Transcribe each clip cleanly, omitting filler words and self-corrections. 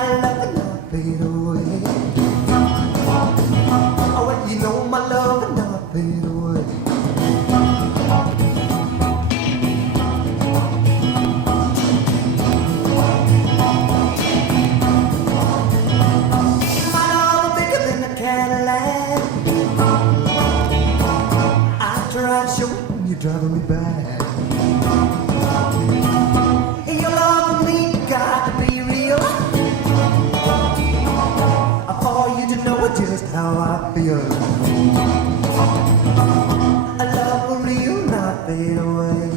my love will not fade away. Oh, well, you know my love will not fade away. My love is bigger than a Cadillac. I try to show you, you're driving me back. Your love with me got to be real. For you to know just how I feel. A love for real, not fade away.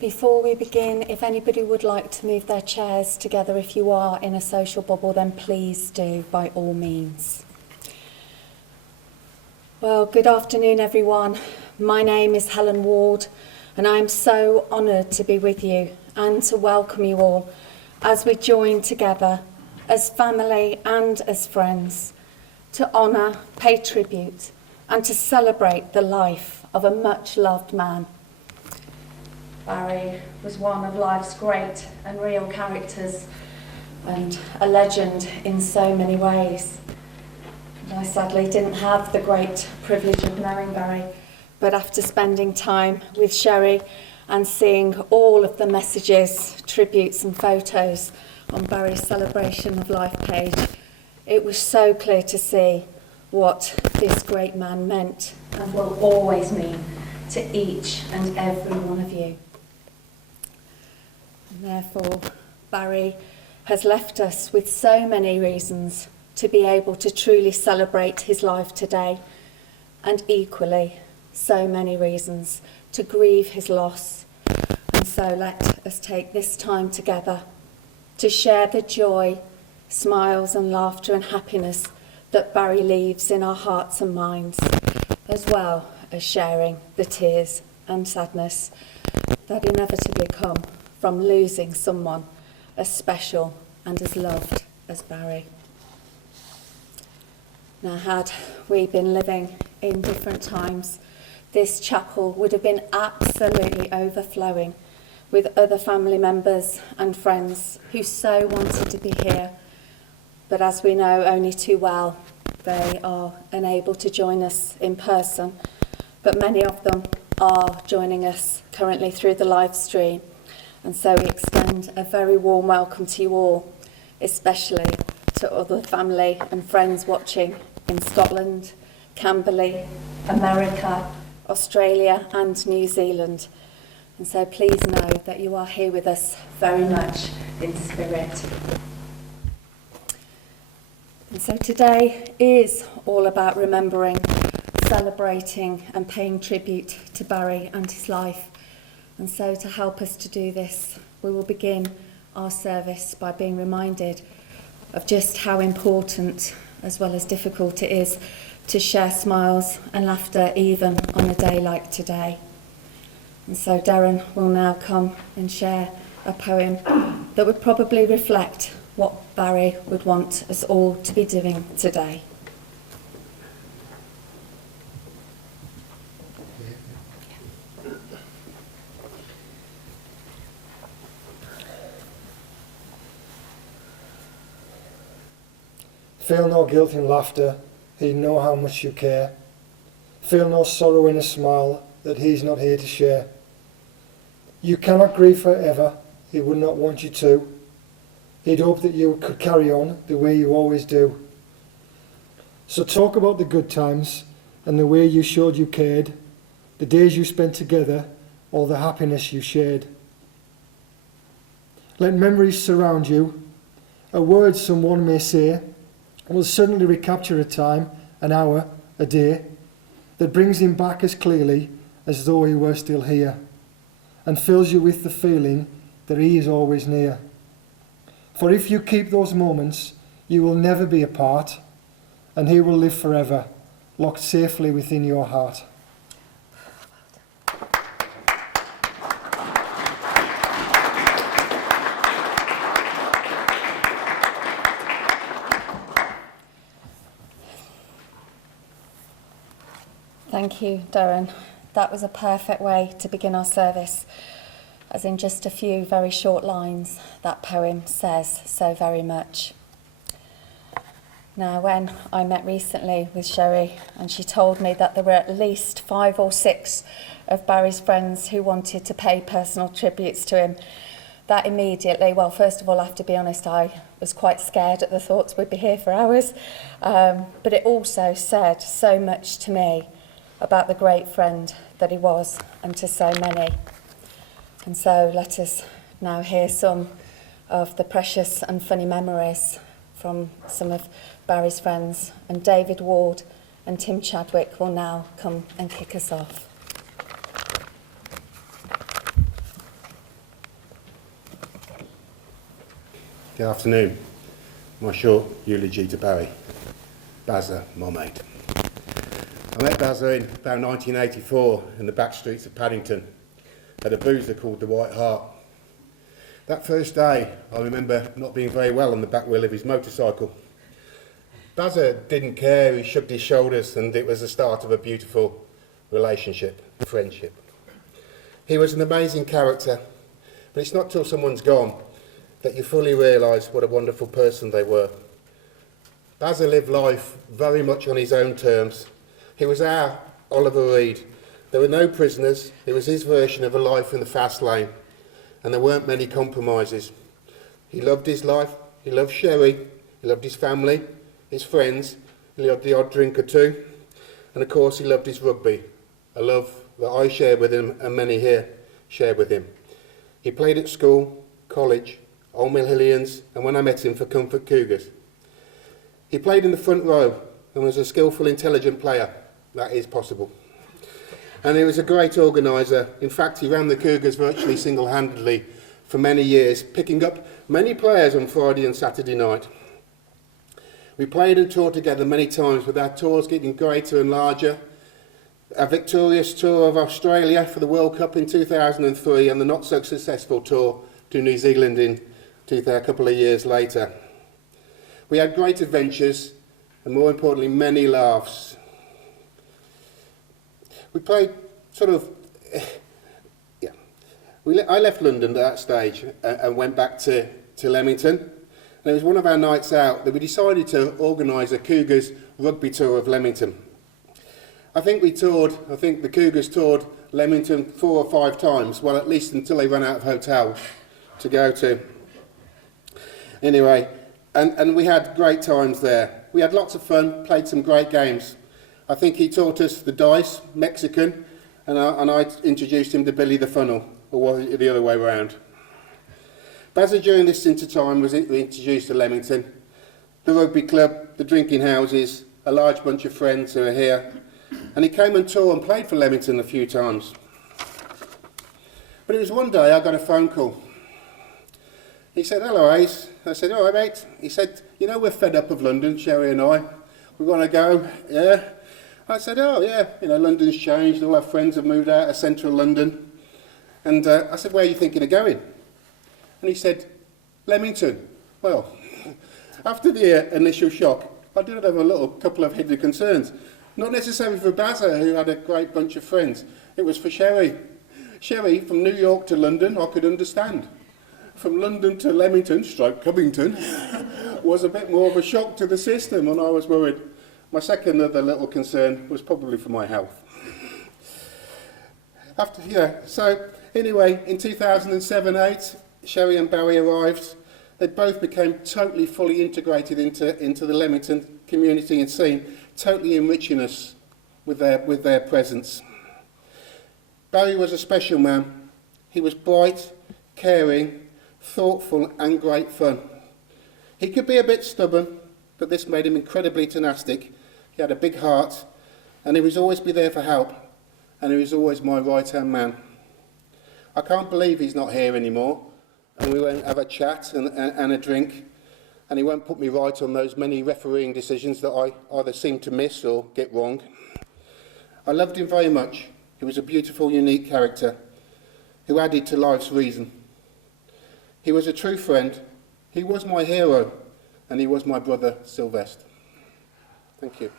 Before we begin, if anybody would like to move their chairs together, if you are in a social bubble, then please do, by all means. Well, good afternoon, everyone. My name is Helen Ward, and I am so honoured to be with you and to welcome you all as we join together as family and as friends to honour, pay tribute, and to celebrate the life of a much-loved man. Barrie was one of life's great and real characters and a legend in so many ways. And I sadly didn't have the great privilege of knowing Barrie, but after spending time with Sherry and seeing all of the messages, tributes and photos on Barrie's Celebration of Life page, it was so clear to see what this great man meant and will always mean to each and every one of you. And therefore, Barrie has left us with so many reasons to be able to truly celebrate his life today, and equally so many reasons to grieve his loss. And so let us take this time together to share the joy, smiles and laughter and happiness that Barrie leaves in our hearts and minds, as well as sharing the tears and sadness that inevitably come from losing someone as special and as loved as Barrie. Now, had we been living in different times, this chapel would have been absolutely overflowing with other family members and friends who so wanted to be here, but as we know only too well, they are unable to join us in person, but many of them are joining us currently through the live stream. And so we extend a very warm welcome to you all, especially to other family and friends watching in Scotland, Camberley, America, Australia and New Zealand. And so please know that you are here with us very much in spirit. And so today is all about remembering, celebrating and paying tribute to Barrie and his life. And so to help us to do this, we will begin our service by being reminded of just how important as well as difficult it is to share smiles and laughter even on a day like today. And so Darren will now come and share a poem that would probably reflect what Barrie would want us all to be doing today. Feel no guilt in laughter, he'd know how much you care. Feel no sorrow in a smile that he's not here to share. You cannot grieve forever, he would not want you to. He'd hope that you could carry on the way you always do. So talk about the good times and the way you showed you cared, the days you spent together, all the happiness you shared. Let memories surround you, a word someone may say will suddenly recapture a time, an hour, a day, that brings him back as clearly as though he were still here, and fills you with the feeling that he is always near. For if you keep those moments, you will never be apart, and he will live forever, locked safely within your heart. Thank you, Darren. That was a perfect way to begin our service, as in just a few very short lines, that poem says so very much. Now, when I met recently with Sherry, and she told me that there were at least 5 or 6 of Barrie's friends who wanted to pay personal tributes to him, that immediately, well, first of all, I have to be honest, I was quite scared at the thoughts we'd be here for hours, but it also said so much to me about the great friend that he was, and to so many. And so let us now hear some of the precious and funny memories from some of Barrie's friends, and David Ward and Tim Chadwick will now come and kick us off. Good afternoon. My short eulogy to Barrie. Bazza, my mate. I met Bazza in about 1984 in the back streets of Paddington at a boozer called the White Hart. That first day, I remember not being very well on the back wheel of his motorcycle. Bazza didn't care, he shrugged his shoulders, and it was the start of a beautiful relationship, friendship. He was an amazing character, but it's not till someone's gone that you fully realise what a wonderful person they were. Bazza lived life very much on his own terms. He was our Oliver Reed. There were no prisoners. It was his version of a life in the fast lane, and there weren't many compromises. He loved his life. He loved Sherry. He loved his family, his friends. He loved the odd drink or two, and of course he loved his rugby, a love that I shared with him and many here shared with him. He played at school, college, Old Mill Hillians, and when I met him for Comfort Cougars. He played in the front row and was a skillful, intelligent player. That is possible. And he was a great organiser. In fact, he ran the Cougars virtually single-handedly for many years, picking up many players on Friday and Saturday night. We played and toured together many times, with our tours getting greater and larger. A victorious tour of Australia for the World Cup in 2003, and the not-so-successful tour to New Zealand in a couple of years later. We had great adventures, and more importantly, many laughs. We played I left London at that stage and went back to Leamington. And it was one of our nights out that we decided to organise a Cougars rugby tour of Leamington. I think the Cougars toured Leamington 4 or 5 times, well, at least until they ran out of hotels to go to. Anyway, and we had great times there. We had lots of fun, played some great games. I think he taught us the dice, Mexican, and I introduced him to Billy the Funnel, or was it the other way around? Bazza during this intertime was introduced to Leamington, the rugby club, the drinking houses, a large bunch of friends who are here, and he came and toured and played for Leamington a few times. But it was one day I got a phone call. He said, "Hello, Ace." I said, "All right, mate." He said, "You know, we're fed up of London, Sherry and I. We want to go, yeah?" I said, "Oh, yeah, you know, London's changed. All our friends have moved out of central London." And I said, "Where are you thinking of going?" And he said, "Leamington." Well, after the initial shock, I did have a couple of hidden concerns. Not necessarily for Bazza, who had a great bunch of friends. It was for Sherry. Sherry, from New York to London, I could understand. From London to Leamington, stroke Covington, was a bit more of a shock to the system, and I was worried. My second other little concern was probably for my health. So anyway, in 2007-8, Sherry and Barrie arrived. They both became totally, fully integrated into the Leamington community and scene, totally enriching us with their presence. Barrie was a special man. He was bright, caring, thoughtful and great fun. He could be a bit stubborn, but this made him incredibly tenactic. He had a big heart, and he was always be there for help, and he was always my right-hand man. I can't believe he's not here anymore, and we won't have a chat and a drink, and he won't put me right on those many refereeing decisions that I either seem to miss or get wrong. I loved him very much. He was a beautiful, unique character who added to life's reason. He was a true friend, he was my hero, and he was my brother, Sylvester. Thank you.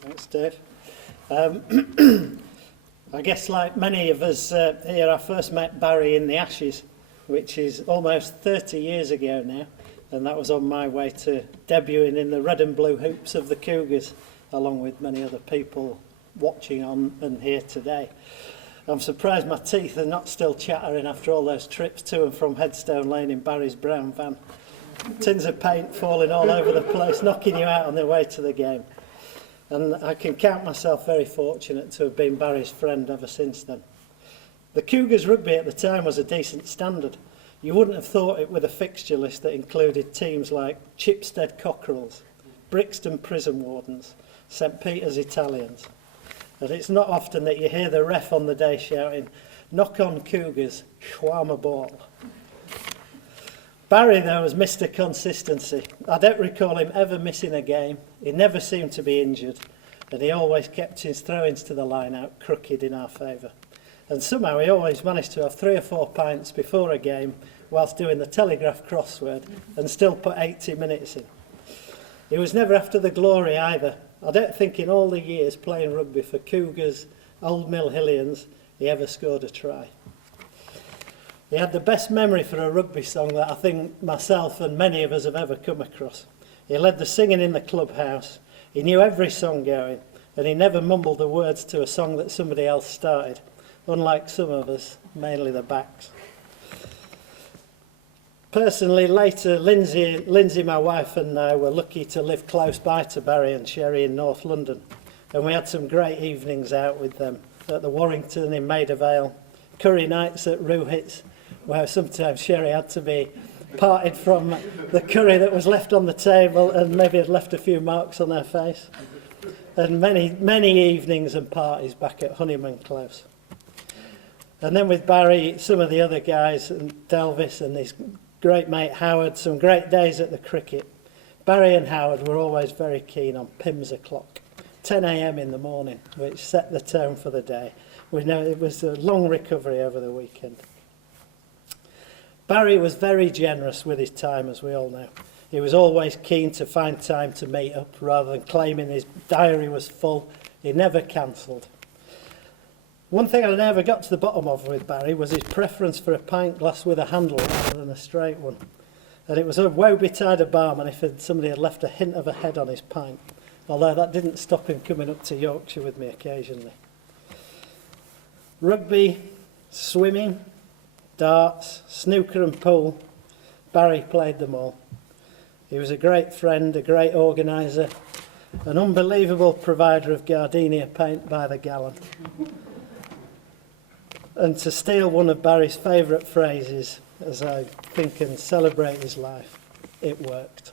Thanks, Dave. I guess like many of us here, I first met Barrie in the Ashes, which is almost 30 years ago now. And that was on my way to debuting in the red and blue hoops of the Cougars, along with many other people watching on and here today. I'm surprised my teeth are not still chattering after all those trips to and from Headstone Lane in Barry's brown van. Tins of paint falling all over the place, knocking you out on the way to the game. And I can count myself very fortunate to have been Barry's friend ever since then. The Cougars rugby at the time was a decent standard. You wouldn't have thought it with a fixture list that included teams like Chipstead Cockerels, Brixton Prison Wardens, St Peter's Italians. And it's not often that you hear the ref on the day shouting, "Knock on Cougars, schwarm a ball." Barrie, though, was Mr. Consistency. I don't recall him ever missing a game. He never seemed to be injured, and he always kept his throw-ins to the line out crooked in our favour. And somehow he always managed to have 3 or 4 pints before a game whilst doing the Telegraph crossword and still put 80 minutes in. He was never after the glory either. I don't think in all the years playing rugby for Cougars, Old Mill Hillians, he ever scored a try. He had the best memory for a rugby song that I think myself and many of us have ever come across. He led the singing in the clubhouse. He knew every song going, and he never mumbled the words to a song that somebody else started. Unlike some of us, mainly the backs. Personally, later, Lindsay, my wife, and I were lucky to live close by to Barrie and Sherry in North London, and we had some great evenings out with them at the Warrington in Maida Vale, curry nights at Ruhit's, where sometimes Sherry had to be parted from the curry that was left on the table and maybe had left a few marks on her face, and many evenings and parties back at Honeyman Close. And then with Barrie, some of the other guys, and Delvis and his great mate Howard, some great days at the cricket. Barrie and Howard were always very keen on Pimm's o'clock, 10 a.m. in the morning, which set the tone for the day. We know it was a long recovery over the weekend. Barrie was very generous with his time, as we all know. He was always keen to find time to meet up, rather than claiming his diary was full. He never cancelled. One thing I never got to the bottom of with Barrie was his preference for a pint glass with a handle rather than a straight one. And it was a woe betide a barman if somebody had left a hint of a head on his pint, although that didn't stop him coming up to Yorkshire with me occasionally. Rugby, swimming, darts, snooker and pool, Barrie played them all. He was a great friend, a great organiser, an unbelievable provider of gardenia paint by the gallon. And to steal one of Barry's favourite phrases, as I think and celebrate his life, it worked.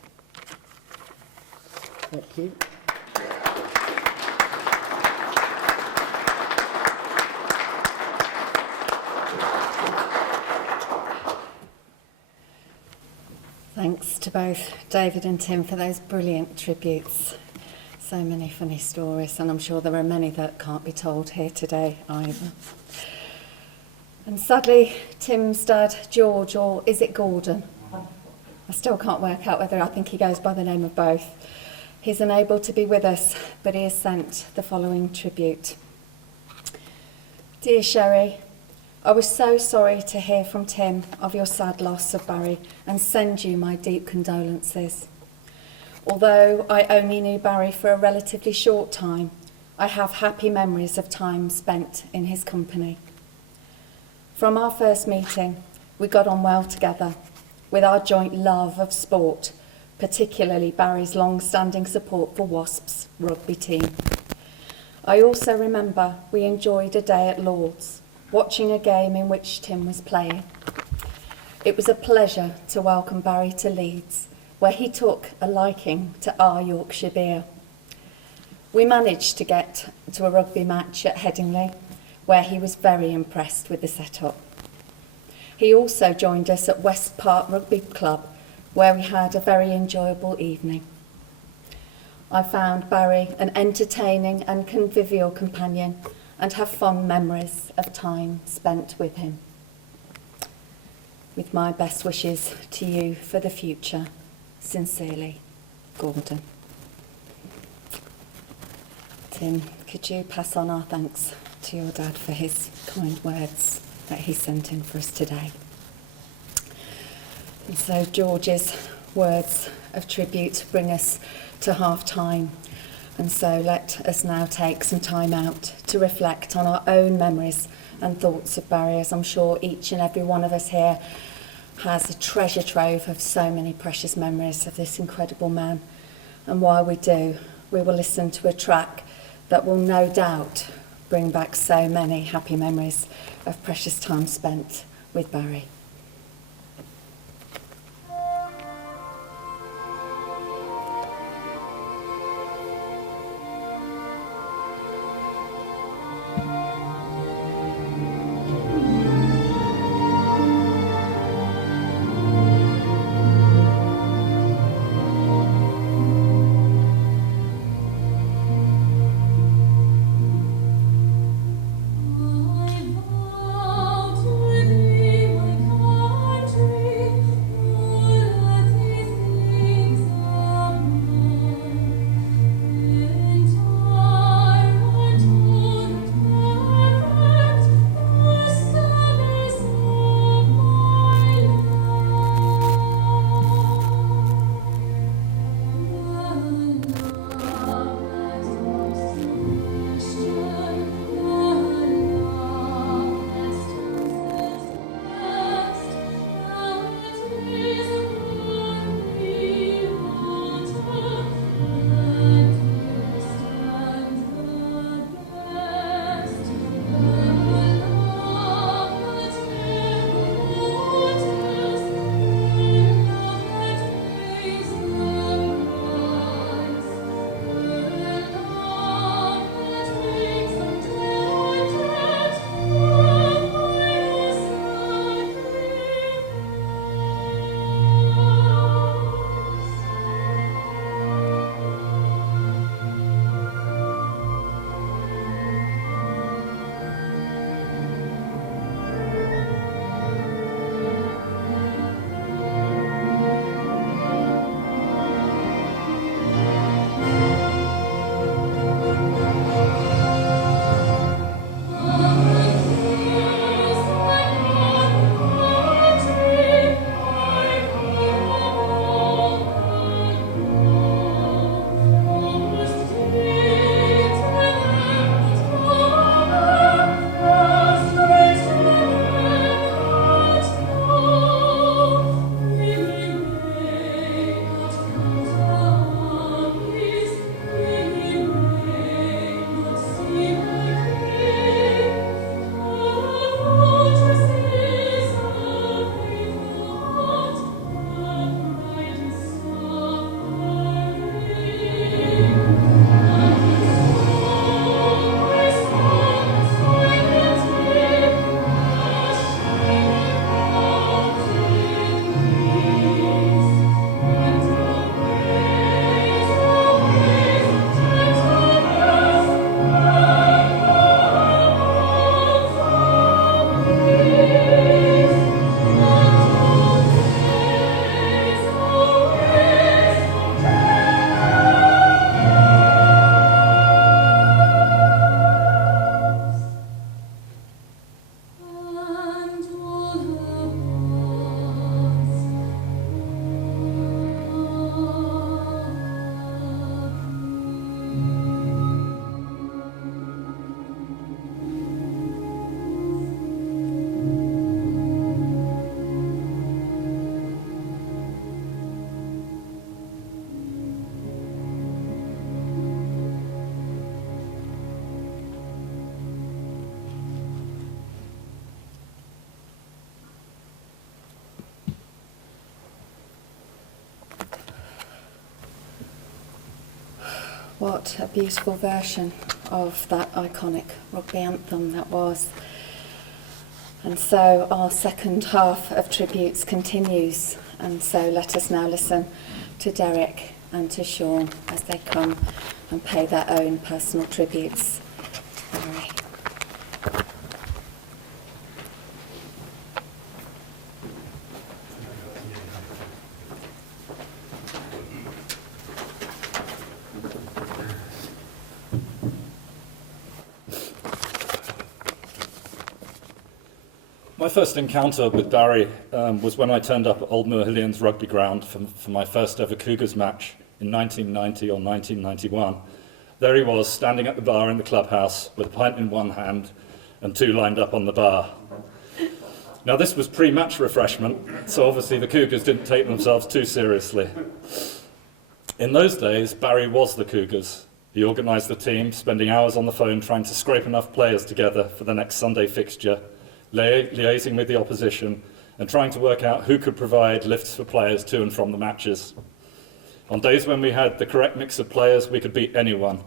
Thank you. Thanks to both David and Tim for those brilliant tributes. So many funny stories, and I'm sure there are many that can't be told here today either. And sadly, Tim's dad, George, or is it Gordon? I still can't work out whether I think he goes by the name of both. He's unable to be with us, but he has sent the following tribute. Dear Sherry, I was so sorry to hear from Tim of your sad loss of Barry and send you my deep condolences. Although I only knew Barry for a relatively short time, I have happy memories of time spent in his company. From our first meeting, we got on well together with our joint love of sport, particularly Barry's long-standing support for Wasps rugby team. I also remember we enjoyed a day at Lord's, watching a game in which Tim was playing. It was a pleasure to welcome Barry to Leeds, where he took a liking to our Yorkshire beer. We managed to get to a rugby match at Headingley, where he was very impressed with the setup. He also joined us at West Park Rugby Club, where we had a very enjoyable evening. I found Barry an entertaining and convivial companion and have fond memories of time spent with him. With my best wishes to you for the future, sincerely, Gordon. Tim, could you pass on our thanks to your dad for his kind words that he sent in for us today? And so George's words of tribute bring us to half-time. And so let us now take some time out to reflect on our own memories and thoughts of Barry, as I'm sure each and every one of us here has a treasure trove of so many precious memories of this incredible man. And while we do, we will listen to a track that will no doubt bring back so many happy memories of precious time spent with Barry. I vow to thee, my What a beautiful version of that iconic rugby anthem that was. And so our second half of tributes continues, and so let us now listen to Derek and to Sean as they come and pay their own personal tributes to Barrie. My first encounter with Barrie was when I turned up at Old Moorhillians rugby ground for my first ever Cougars match in 1990 or 1991. There he was, standing at the bar in the clubhouse with a pint in one hand and two lined up on the bar. Now this was pre-match refreshment, so obviously the Cougars didn't take themselves too seriously. In those days, Barrie was the Cougars. He organised the team, spending hours on the phone trying to scrape enough players together for the next Sunday fixture, liaising with the opposition and trying to work out who could provide lifts for players to and from the matches. On days when we had the correct mix of players, we could beat anyone.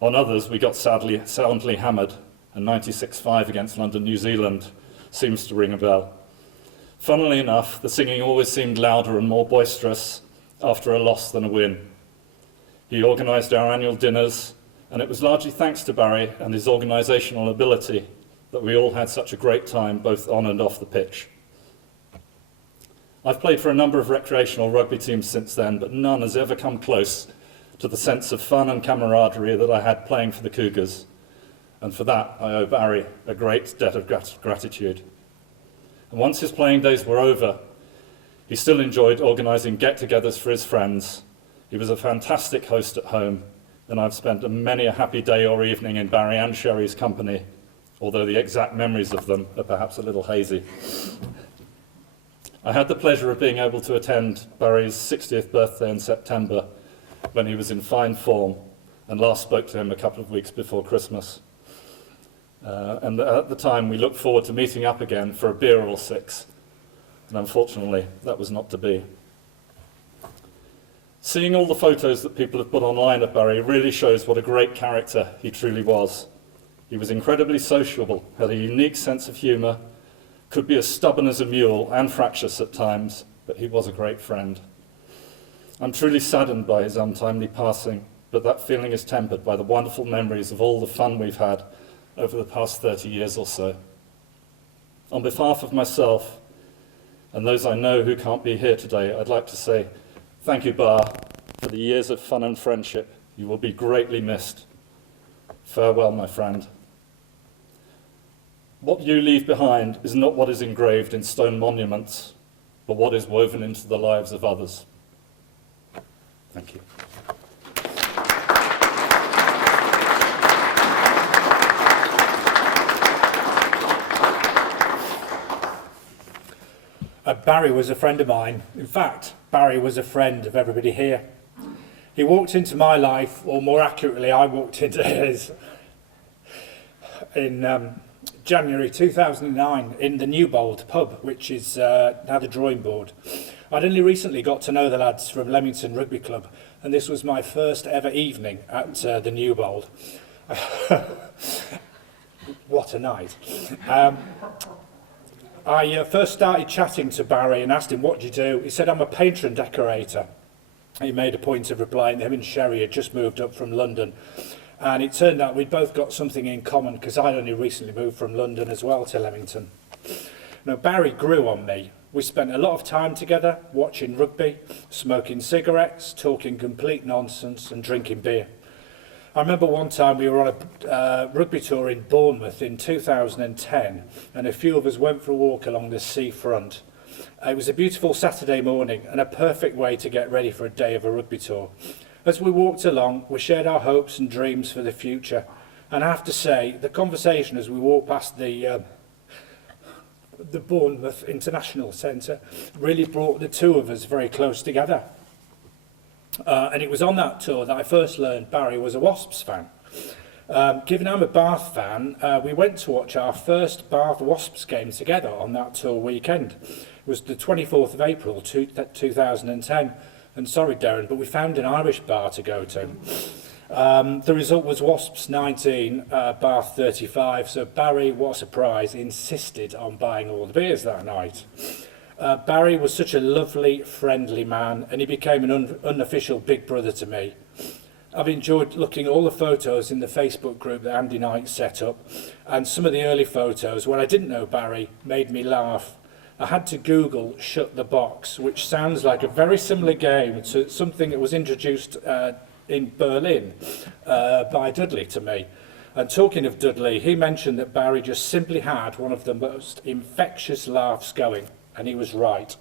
On others, we got soundly hammered, and 96-5 against London, New Zealand seems to ring a bell. Funnily enough, the singing always seemed louder and more boisterous after a loss than a win. He organised our annual dinners, and it was largely thanks to Barrie and his organisational ability that we all had such a great time, both on and off the pitch. I've played for a number of recreational rugby teams since then, but none has ever come close to the sense of fun and camaraderie that I had playing for the Cougars. And for that, I owe Barrie a great debt of gratitude. And once his playing days were over, he still enjoyed organising get-togethers for his friends. He was a fantastic host at home, and I've spent many a happy day or evening in Barrie and Sherry's company, although the exact memories of them are perhaps a little hazy. I had the pleasure of being able to attend Barrie's 60th birthday in September, when he was in fine form, and last spoke to him a couple of weeks before Christmas. And at the time, we looked forward to meeting up again for a beer or six, and unfortunately, that was not to be. Seeing all the photos that people have put online of Barrie really shows what a great character he truly was. He was incredibly sociable, had a unique sense of humour, could be as stubborn as a mule and fractious at times, but he was a great friend. I'm truly saddened by his untimely passing, but that feeling is tempered by the wonderful memories of all the fun we've had over the past 30 years or so. On behalf of myself and those I know who can't be here today, I'd like to say thank you, Bar, for the years of fun and friendship. You will be greatly missed. Farewell, my friend. What you leave behind is not what is engraved in stone monuments, but what is woven into the lives of others. Thank you. Barrie was a friend of mine. In fact, Barrie was a friend of everybody here. He walked into my life, or more accurately, I walked into his, in January 2009 in the Newbold pub, which is now the Drawing Board. I'd only recently got to know the lads from Leamington Rugby Club, and this was my first ever evening at the Newbold. What a night. I first started chatting to Barrie and asked him, what do you do? He said, I'm a painter and decorator. He made a point of replying that him and Sherry had just moved up from London. And it turned out we'd both got something in common, because I'd only recently moved from London as well to Leamington. Now, Barrie grew on me. We spent a lot of time together, watching rugby, smoking cigarettes, talking complete nonsense and drinking beer. I remember one time we were on a rugby tour in Bournemouth in 2010, and a few of us went for a walk along the seafront. It was a beautiful Saturday morning and a perfect way to get ready for a day of a rugby tour. As we walked along, we shared our hopes and dreams for the future. And I have to say, the conversation as we walked past the Bournemouth International Centre really brought the two of us very close together. And it was on that tour that I first learned Barrie was a Wasps fan. Given I'm a Bath fan, we went to watch our first Bath Wasps game together on that tour weekend. It was the 24th of April 2010. And sorry, Darren, but we found an Irish bar to go to. The result was Wasps 19, Bath 35. So Barry, what a surprise, insisted on buying all the beers that night. Barry was such a lovely, friendly man, and he became an unofficial big brother to me. I've enjoyed looking at all the photos in the Facebook group that Andy Knight set up, and some of the early photos, when I didn't know Barry, made me laugh. I had to Google Shut the Box, which sounds like a very similar game to something that was introduced in Berlin by Dudley to me. And talking of Dudley, he mentioned that Barry just simply had one of the most infectious laughs going, and he was right.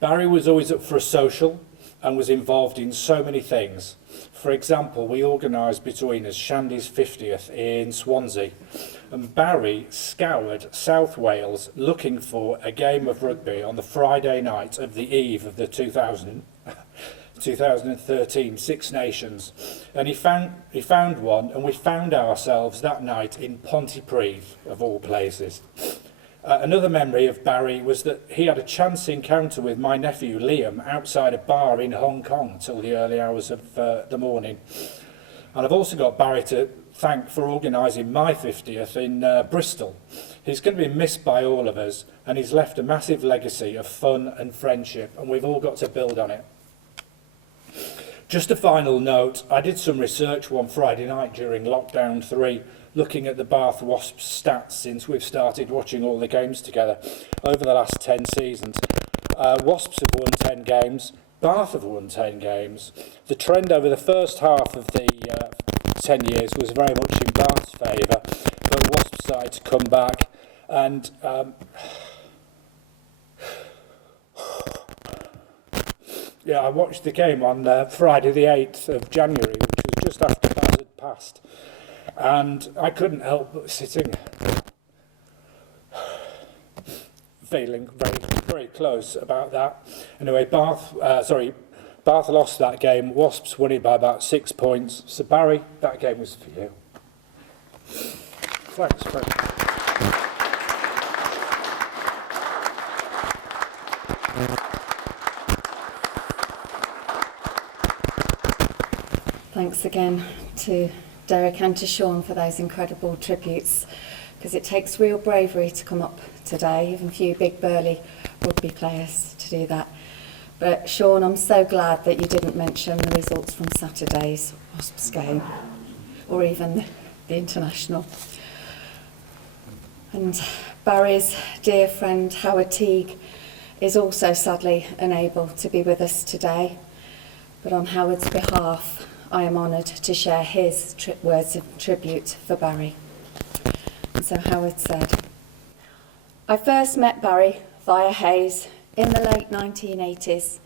Barry was always up for a social and was involved in so many things. For example, we organised between us Shandy's 50th in Swansea, and Barry scoured South Wales looking for a game of rugby on the Friday night of the eve of the 2013 Six Nations, and he found one, and we found ourselves that night in Pontypridd, of all places. Another memory of Barry was that he had a chance encounter with my nephew Liam outside a bar in Hong Kong till the early hours of the morning. And I've also got Barry to thank for organising my 50th in Bristol. He's going to be missed by all of us, and he's left a massive legacy of fun and friendship, and we've all got to build on it. Just a final note, I did some research one Friday night during lockdown 3, looking at the Bath Wasps stats since we've started watching all the games together over the last 10 seasons. Wasps have won 10 games, Bath have won 10 games. The trend over the first half of the 10 years was very much in Bath's favour, but Wasps started to come back, and yeah, I watched the game on Friday the 8th of January, which was just after Baz had passed. And I couldn't help but sitting, feeling very, very close about that. Anyway, Bath lost that game. Wasps won it by about 6 points. So Barry, that game was for you. Thanks, Barry. Thanks again to Derek and to Sean for those incredible tributes, because it takes real bravery to come up today, even for you big burly rugby players to do that. But Sean, I'm so glad that you didn't mention the results from Saturday's Wasps game, or even the international. And Barry's dear friend Howard Teague is also sadly unable to be with us today, but on Howard's behalf, I am honoured to share his words of tribute for Barry. And so Howard said, I first met Barry via Hayes in the late 1980s,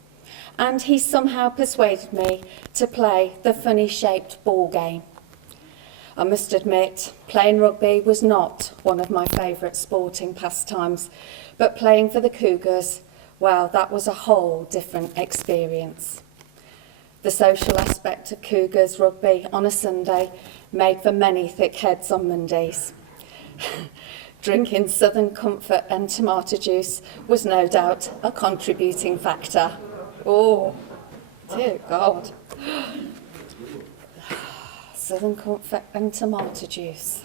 and he somehow persuaded me to play the funny-shaped ball game. I must admit, playing rugby was not one of my favourite sporting pastimes, but playing for the Cougars, well, that was a whole different experience. The social aspect of Cougars rugby on a Sunday made for many thick heads on Mondays. Drinking Southern Comfort and tomato juice was no doubt a contributing factor. Oh, dear God. Southern Comfort and tomato juice.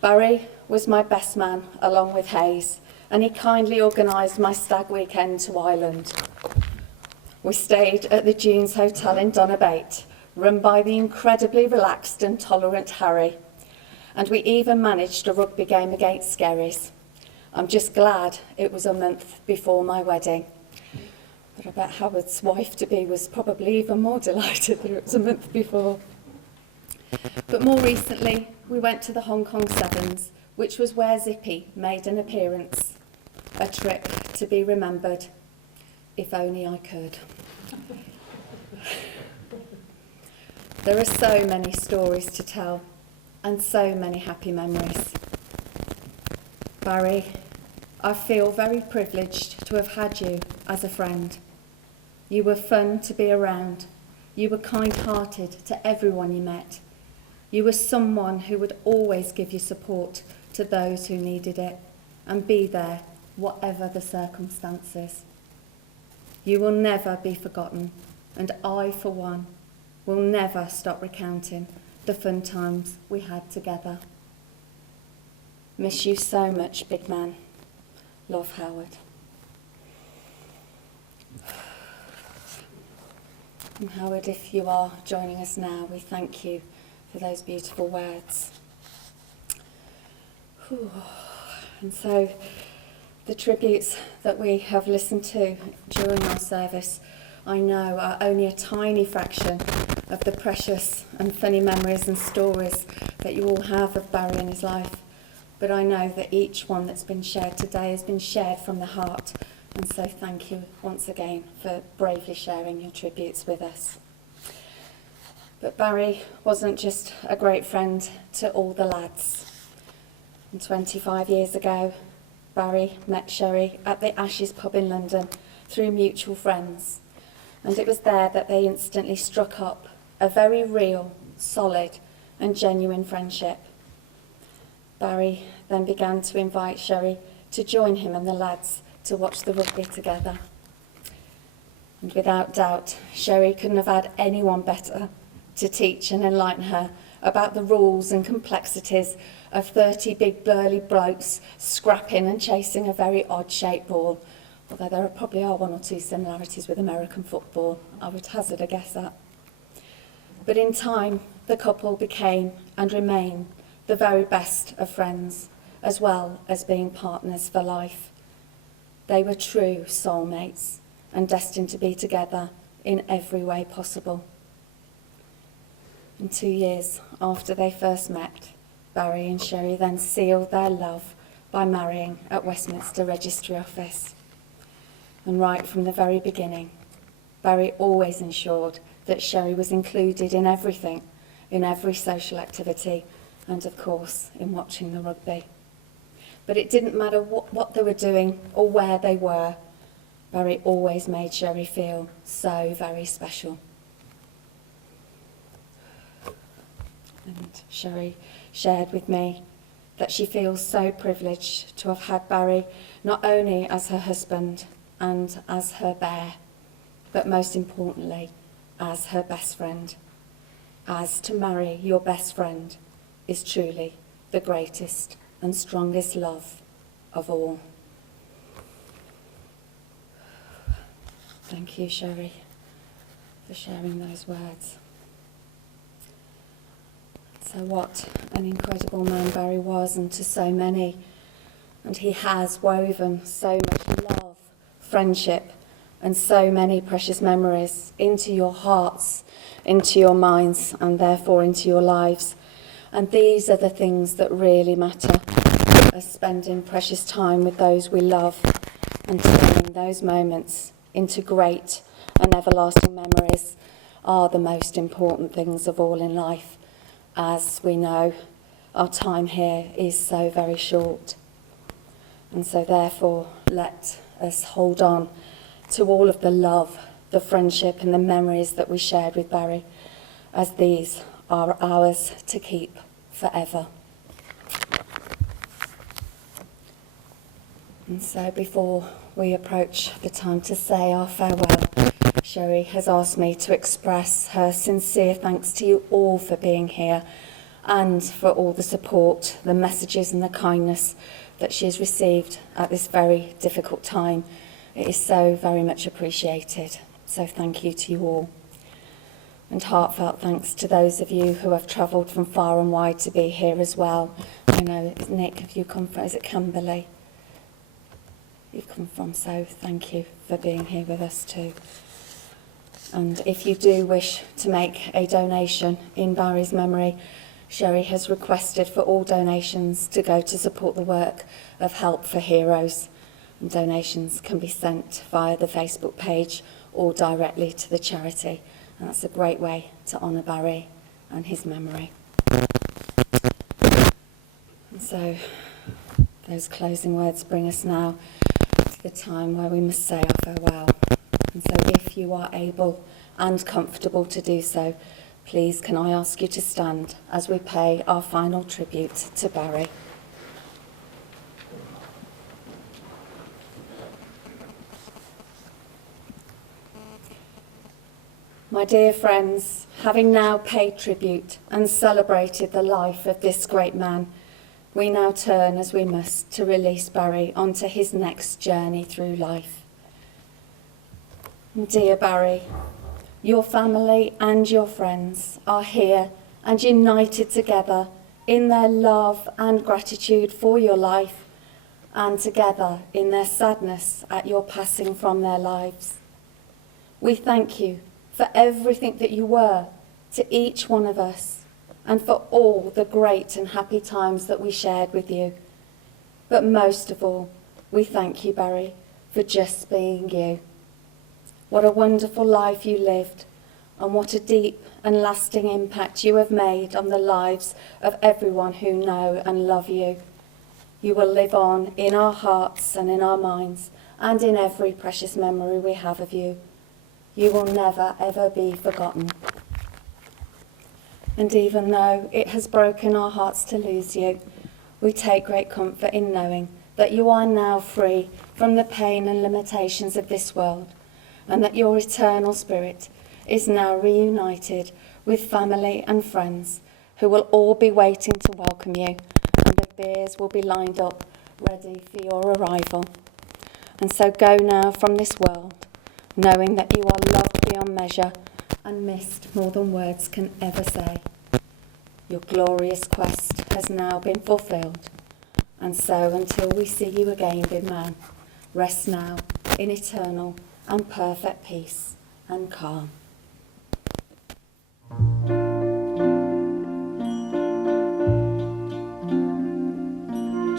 Barry was my best man along with Hayes, and he kindly organised my stag weekend to Ireland. We stayed at the Dunes Hotel in Donabate, run by the incredibly relaxed and tolerant Harry, and we even managed a rugby game against Skerries. I'm just glad it was a month before my wedding. But I bet Howard's wife-to-be was probably even more delighted that it was a month before. But more recently, we went to the Hong Kong Sevens, which was where Zippy made an appearance. A trip to be remembered. If only I could. There are so many stories to tell and so many happy memories. Barry, I feel very privileged to have had you as a friend. You were fun to be around. You were kind-hearted to everyone you met. You were someone who would always give you support to those who needed it and be there, whatever the circumstances. You will never be forgotten, and I, for one, will never stop recounting the fun times we had together. Miss you so much, big man. Love, Howard. And Howard, if you are joining us now, we thank you for those beautiful words. Whew. And so, the tributes that we have listened to during our service, I know, are only a tiny fraction of the precious and funny memories and stories that you all have of Barrie and his life. But I know that each one that's been shared today has been shared from the heart. And so thank you once again for bravely sharing your tributes with us. But Barrie wasn't just a great friend to all the lads. And 25 years ago, Barrie met Sherry at the Ashes pub in London through mutual friends. And it was there that they instantly struck up a very real, solid and genuine friendship. Barrie then began to invite Sherry to join him and the lads to watch the rugby together. And without doubt, Sherry couldn't have had anyone better to teach and enlighten her about the rules and complexities of 30 big burly blokes scrapping and chasing a very odd-shaped ball, although there probably are one or two similarities with American football, I would hazard a guess at. But in time, the couple became and remain the very best of friends, as well as being partners for life. They were true soulmates and destined to be together in every way possible. And 2 years after they first met, Barrie and Sherry then sealed their love by marrying at Westminster Registry Office. And right from the very beginning, Barrie always ensured that Sherry was included in everything, in every social activity, and of course, in watching the rugby. But it didn't matter what they were doing or where they were, Barrie always made Sherry feel so very special. And Sherry shared with me that she feels so privileged to have had Barrie not only as her husband and as her bear, but most importantly, as her best friend. As to marry your best friend is truly the greatest and strongest love of all. Thank you, Sherry, for sharing those words. So what an incredible man Barrie was, and to so many. And he has woven so much love, friendship, and so many precious memories into your hearts, into your minds, and therefore into your lives. And these are the things that really matter, as spending precious time with those we love and turning those moments into great and everlasting memories are the most important things of all in life. As we know, our time here is so very short. And so therefore, let us hold on to all of the love, the friendship and the memories that we shared with Barrie, as these are ours to keep forever. And so before we approach the time to say our farewell, Sherry has asked me to express her sincere thanks to you all for being here and for all the support, the messages and the kindness that she has received at this very difficult time. It is so very much appreciated. So thank you to you all. And heartfelt thanks to those of you who have travelled from far and wide to be here as well. I know, Nick, have you come from, is it Camberley? You've come from, so thank you for being here with us too. And if you do wish to make a donation in Barrie's memory, Sherry has requested for all donations to go to support the work of Help for Heroes. And donations can be sent via the Facebook page or directly to the charity. And that's a great way to honour Barrie and his memory. And so those closing words bring us now to the time where we must say our farewell. And so if you are able and comfortable to do so, please can I ask you to stand as we pay our final tribute to Barrie. My dear friends, having now paid tribute and celebrated the life of this great man, we now turn, as we must, to release Barrie onto his next journey through life. Dear Barrie, your family and your friends are here and united together in their love and gratitude for your life, and together in their sadness at your passing from their lives. We thank you for everything that you were to each one of us, and for all the great and happy times that we shared with you. But most of all, we thank you, Barrie, for just being you. What a wonderful life you lived, and what a deep and lasting impact you have made on the lives of everyone who know and love you. You will live on in our hearts and in our minds, and in every precious memory we have of you. You will never, ever be forgotten. And even though it has broken our hearts to lose you, we take great comfort in knowing that you are now free from the pain and limitations of this world, and that your eternal spirit is now reunited with family and friends who will all be waiting to welcome you, and the beers will be lined up ready for your arrival. And so go now from this world, knowing that you are loved beyond measure and missed more than words can ever say. Your glorious quest has now been fulfilled, and so until we see you again, good man, rest now in eternal and perfect peace and calm.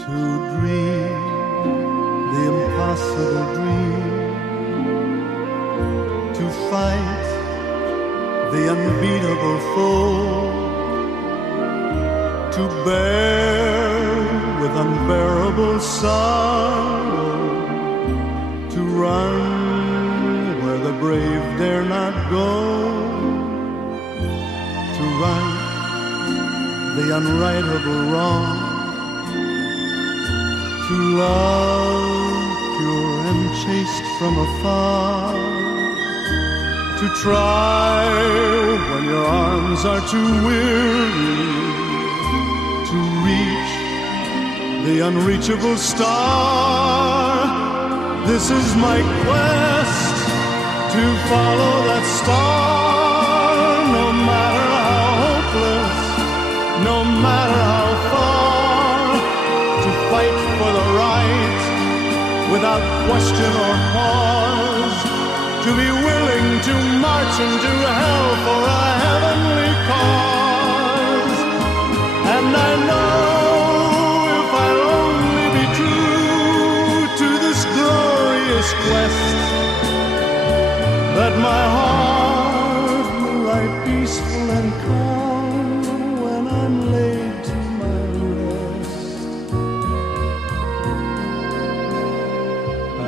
To dream the impossible dream, to fight the unbeatable foe, to bear with unbearable sorrow, to run where the brave dare not go, to right the unrightable wrong, to love pure and chaste from afar, to try when your arms are too weary, to reach the unreachable star. This is my quest, to follow that star, no matter how hopeless, no matter how far, to fight for the right without question or pause, to be willing to march into hell for a heavenly cause. And I know if I'll only be true to this glorious quest, that my heart will lie peaceful and calm when I'm laid to my rest.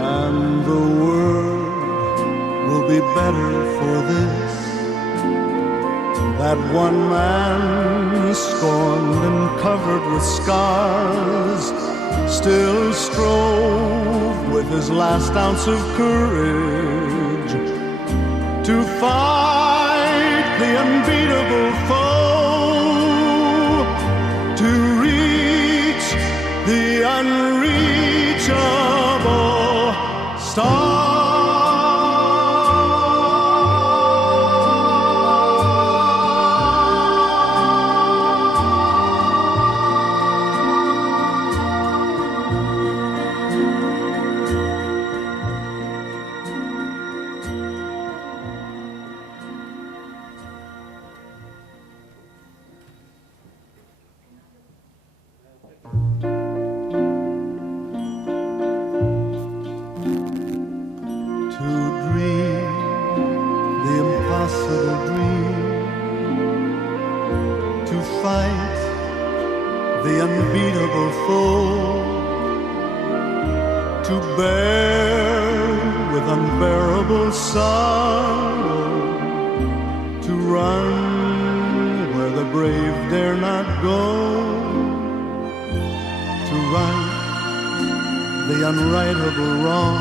And the world will be better for this, that one man, scorned and covered with scars, still strove with his last ounce of courage to fight the unbeatable foe, to reach the unreachable star. The unbeatable foe, to bear with unbearable sorrow, to run where the brave dare not go, to right the unrightable wrong,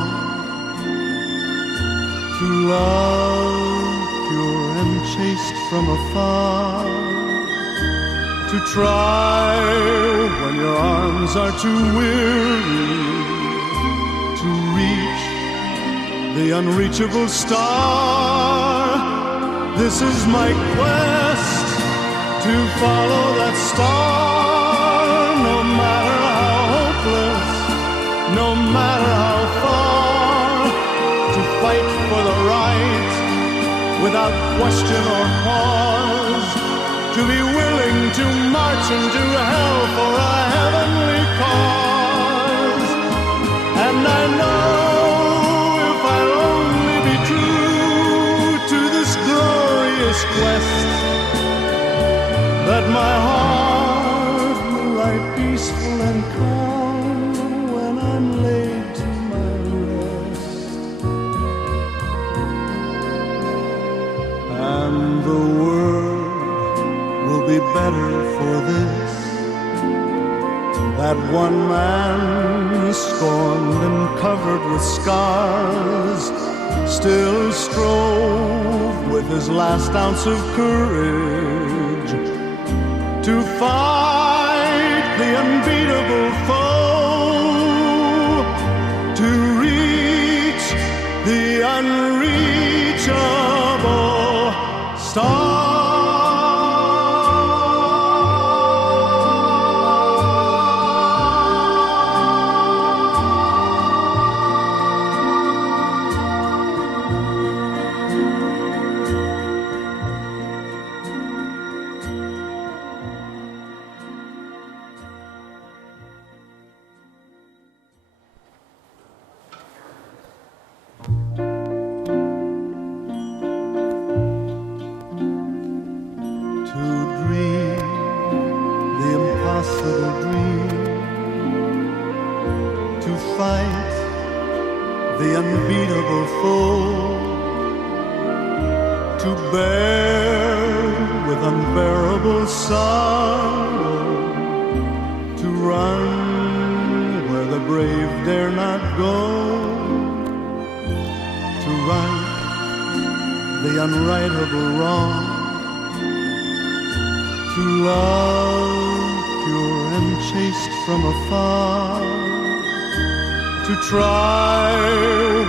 to love pure chased from afar, to try when your arms are too weary to reach the unreachable star. This is my quest to follow that star, no matter how hopeless, no matter how far, to fight for the right without question or pause, to be willing to march into hell for a heavenly cause. And I know if I'll only be true to this glorious quest, that my heart will lie peaceful and calm when I'm laid to my rest. And the world will be better for this, that one man scorned and covered with scars still strove with his last ounce of courage to fight the unbeatable foe, to reach the unreachable star. Try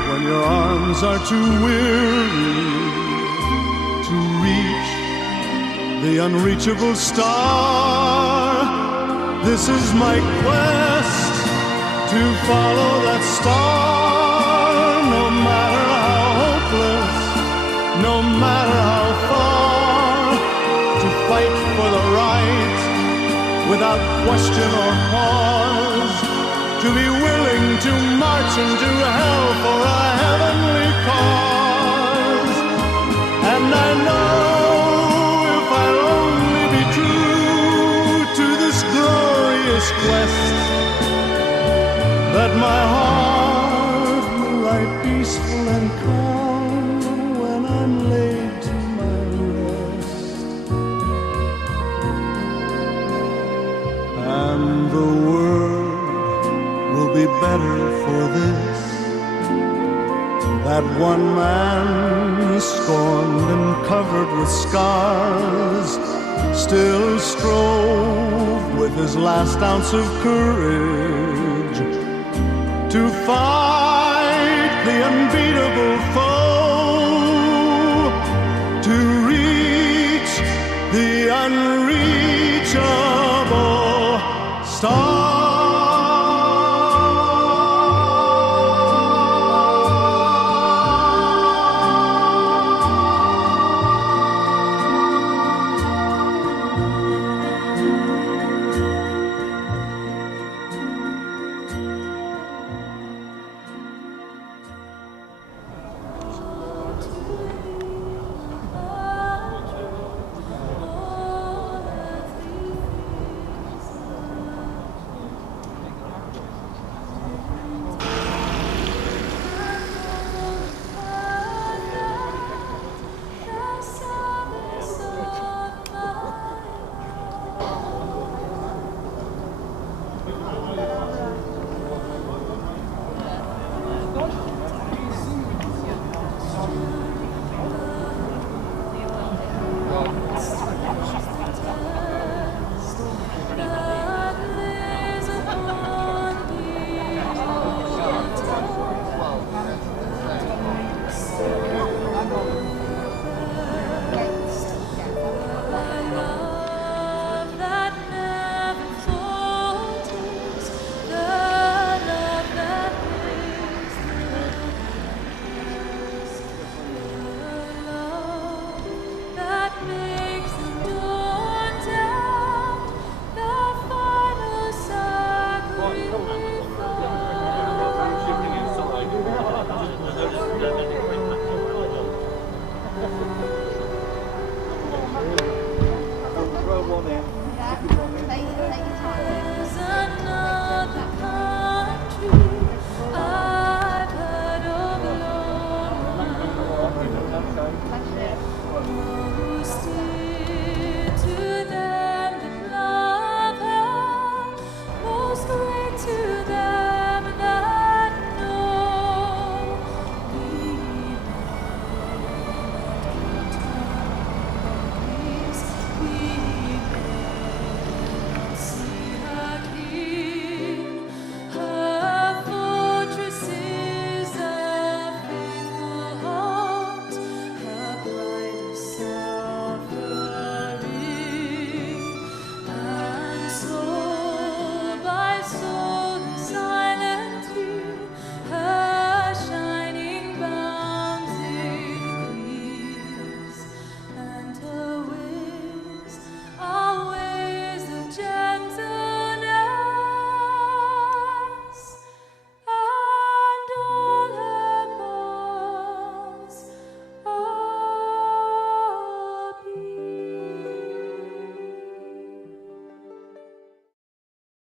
when your arms are too weary to reach the unreachable star. This is my quest to follow that star, no matter how hopeless, no matter how far, to fight for the right without question or pause, to be willing to march into hell for a heavenly cause. And I know if I'll only be true to this glorious quest, that my heart will lie peaceful and calm when I'm laid to my rest. And the world will be better for this, that one man scorned and covered with scars still strove with his last ounce of courage to fight